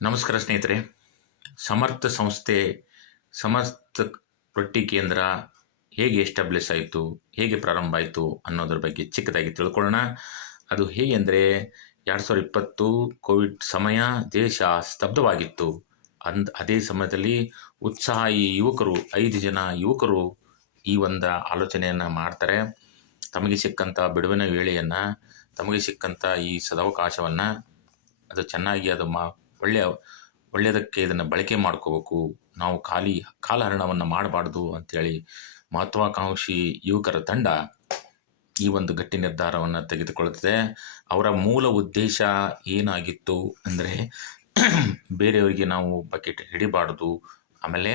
ನಮಸ್ಕಾರ ಸ್ನೇಹಿತರೆ. ಸಮರ್ಥ ಸಂಸ್ಥೆ, ಸಮರ್ಥ ರೊಟ್ಟಿ ಕೇಂದ್ರ ಹೇಗೆ ಎಸ್ಟಾಬ್ಲಿಷ್ ಆಯಿತು, ಹೇಗೆ ಪ್ರಾರಂಭ ಆಯಿತು ಅನ್ನೋದ್ರ ಬಗ್ಗೆ ಚಿಕ್ಕದಾಗಿ ತಿಳ್ಕೊಳ್ಳೋಣ. ಅದು ಹೇಗೆ ಅಂದರೆ, ಎರಡು ಸಾವಿರದ ಇಪ್ಪತ್ತು ಕೋವಿಡ್ ಸಮಯ ದೇಶ ಸ್ತಬ್ಧವಾಗಿತ್ತು. ಅಂದ್, ಅದೇ ಸಮಯದಲ್ಲಿ ಉತ್ಸಾಹಿ ಯುವಕರು, ಐದು ಜನ ಯುವಕರು ಈ ಒಂದು ಆಲೋಚನೆಯನ್ನು ಮಾಡ್ತಾರೆ. ತಮಗೆ ಸಿಕ್ಕಂಥ ಬಿಡುವಿನ ವೇಳೆಯನ್ನು, ತಮಗೆ ಸಿಕ್ಕಂಥ ಈ ಸದಾವಕಾಶವನ್ನು, ಅದು ಚೆನ್ನಾಗಿ ಅದು ಮಾ ಒಳ್ಳೆಯ, ಒಳ್ಳೆಯದಕ್ಕೆ ಇದನ್ನು ಬಳಕೆ ಮಾಡ್ಕೋಬೇಕು. ನಾವು ಖಾಲಿ, ಕಾಲಹರಣವನ್ನು ಮಾಡಬಾರ್ದು ಅಂಥೇಳಿ ಮಹತ್ವಾಕಾಂಕ್ಷಿ ಯುವಕರ ತಂಡ ಈ ಒಂದು ಗಟ್ಟಿ ನಿರ್ಧಾರವನ್ನು ತೆಗೆದುಕೊಳ್ಳುತ್ತದೆ. ಅವರ ಮೂಲ ಉದ್ದೇಶ ಏನಾಗಿತ್ತು ಅಂದರೆ ಬೇರೆಯವರಿಗೆ ನಾವು ಬಕೆಟ್ ಹಿಡಿಬಾರ್ದು. ಆಮೇಲೆ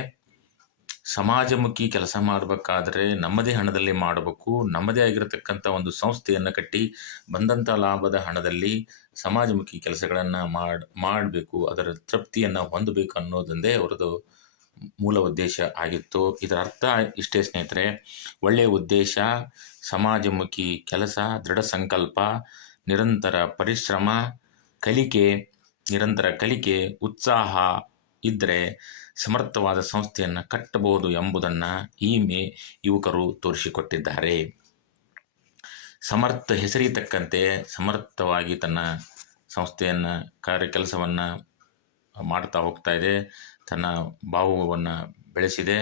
ಸಮಾಜಮುಖಿ ಕೆಲಸ ಮಾಡಬೇಕಾದ್ರೆ ನಮ್ಮದೇ ಹಣದಲ್ಲಿ ಮಾಡಬೇಕು, ನಮ್ಮದೇ ಆಗಿರತಕ್ಕಂಥ ಒಂದು ಸಂಸ್ಥೆಯನ್ನು ಕಟ್ಟಿ ಬಂದಂಥ ಲಾಭದ ಹಣದಲ್ಲಿ ಸಮಾಜಮುಖಿ ಕೆಲಸಗಳನ್ನು ಮಾಡಿ, ಮಾಡಬೇಕು, ಅದರ ತೃಪ್ತಿಯನ್ನು ಹೊಂದಬೇಕು ಅನ್ನೋದೊಂದೇ ಅವರದು ಮೂಲ ಉದ್ದೇಶ ಆಗಿತ್ತು. ಇದರ ಅರ್ಥ ಇಷ್ಟೇ ಸ್ನೇಹಿತರೆ, ಒಳ್ಳೆಯ ಉದ್ದೇಶ, ಸಮಾಜಮುಖಿ ಕೆಲಸ, ದೃಢ ಸಂಕಲ್ಪ, ನಿರಂತರ ಪರಿಶ್ರಮ, ಕಲಿಕೆ, ನಿರಂತರ ಕಲಿಕೆ, ಉತ್ಸಾಹ ಇದ್ದರೆ ಸಮರ್ಥವಾದ ಸಂಸ್ಥೆಯನ್ನು ಕಟ್ಟಬಹುದು ಎಂಬುದನ್ನು ಈ ಮೇ ಯುವಕರು ತೋರಿಸಿಕೊಟ್ಟಿದ್ದಾರೆ. ಸಮರ್ಥ ಹೆಸರಿಗೆ ತಕ್ಕಂತೆ ಸಮರ್ಥವಾಗಿ ತನ್ನ ಸಂಸ್ಥೆಯನ್ನು ಕಾರ್ಯ ಕೆಲಸವನ್ನು ಮಾಡ್ತಾ ಹೋಗ್ತಾ ಇದೆ. ತನ್ನ ಬಾಹುವನ್ನು ಬೆಳೆಸಿದೆ.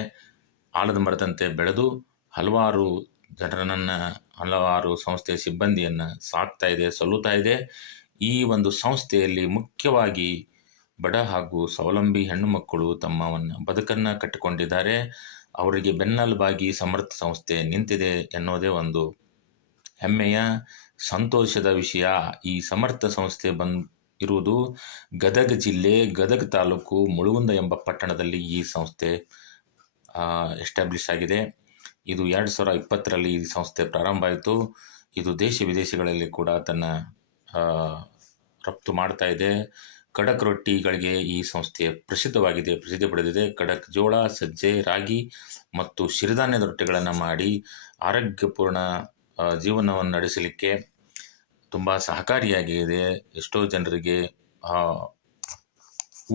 ಆಳದ ಮರದಂತೆ ಬೆಳೆದು ಹಲವಾರು ಜನರನ್ನು, ಹಲವಾರು ಸಂಸ್ಥೆಯ ಸಿಬ್ಬಂದಿಯನ್ನು ಸಾಕ್ತಾ ಇದೆ, ಸಲ್ಲುತ್ತಾ ಇದೆ. ಈ ಒಂದು ಸಂಸ್ಥೆಯಲ್ಲಿ ಮುಖ್ಯವಾಗಿ ಬಡ ಹಾಗೂ ಸ್ವಾವಲಂಬಿ ಹೆಣ್ಣು ಮಕ್ಕಳು ತಮ್ಮವನ್ನು ಬದುಕನ್ನು ಕಟ್ಟಿಕೊಂಡಿದ್ದಾರೆ. ಅವರಿಗೆ ಬೆನ್ನಲುಬಾಗಿ ಸಮರ್ಥ ಸಂಸ್ಥೆ ನಿಂತಿದೆ ಎನ್ನುವುದೇ ಒಂದು ಹೆಮ್ಮೆಯ, ಸಂತೋಷದ ವಿಷಯ. ಈ ಸಮರ್ಥ ಸಂಸ್ಥೆ ಬಂದ್, ಇರುವುದು ಗದಗ ಜಿಲ್ಲೆ, ಗದಗ ತಾಲೂಕು ಮುಳುಗುಂದ ಎಂಬ ಪಟ್ಟಣದಲ್ಲಿ ಈ ಸಂಸ್ಥೆ ಎಸ್ಟಾಬ್ಲಿಷ್ ಆಗಿದೆ. ಇದು ಎರಡು ಸಾವಿರ ಇಪ್ಪತ್ತರಲ್ಲಿ ಈ ಸಂಸ್ಥೆ ಪ್ರಾರಂಭ ಆಯಿತು. ಇದು ದೇಶ ವಿದೇಶಗಳಲ್ಲಿ ಕೂಡ ತನ್ನ ರಫ್ತು ಮಾಡ್ತಾ ಇದೆ. ಖಡಕ್ ರೊಟ್ಟಿಗಳಿಗೆ ಈ ಸಂಸ್ಥೆ ಪ್ರಸಿದ್ಧವಾಗಿದೆ, ಪ್ರಸಿದ್ಧಿ ಪಡೆದಿದೆ. ಖಡಕ್ ಜೋಳ, ಸಜ್ಜೆ, ರಾಗಿ ಮತ್ತು ಸಿರಿಧಾನ್ಯದ ರೊಟ್ಟಿಗಳನ್ನು ಮಾಡಿ ಆರೋಗ್ಯಪೂರ್ಣ ಜೀವನವನ್ನು ನಡೆಸಲಿಕ್ಕೆ ತುಂಬ ಸಹಕಾರಿಯಾಗಿದೆ. ಎಷ್ಟೋ ಜನರಿಗೆ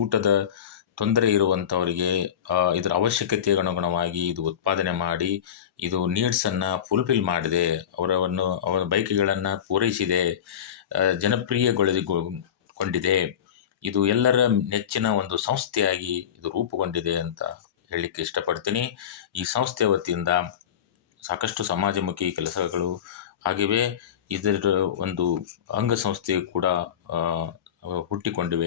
ಊಟದ ತೊಂದರೆ ಇರುವಂಥವರಿಗೆ ಇದರ ಅವಶ್ಯಕತೆಗೆ ಅನುಗುಣವಾಗಿ ಇದು ಉತ್ಪಾದನೆ ಮಾಡಿ ಇದು ನೀಡ್ಸನ್ನು ಫುಲ್ಫಿಲ್ ಮಾಡಿದೆ. ಅವರವನ್ನು, ಅವರ ಬೈಕ್ಗಳನ್ನು ಪೂರೈಸಿದೆ ಜನಪ್ರಿಯಗೊಳಿಸಿಕೊಂಡಿದೆ ಇದು ಎಲ್ಲರ ನೆಚ್ಚಿನ ಒಂದು ಸಂಸ್ಥೆಯಾಗಿ ಇದು ರೂಪುಗೊಂಡಿದೆ ಅಂತ ಹೇಳಲಿಕ್ಕೆ ಇಷ್ಟಪಡ್ತೀನಿ. ಈ ಸಂಸ್ಥೆ ವತಿಯಿಂದ ಸಾಕಷ್ಟು ಸಮಾಜಮುಖಿ ಕೆಲಸಗಳು ಆಗಿವೆ. ಇದರ ಒಂದು ಅಂಗಸಂಸ್ಥೆ ಕೂಡ ಹುಟ್ಟಿಕೊಂಡಿವೆ.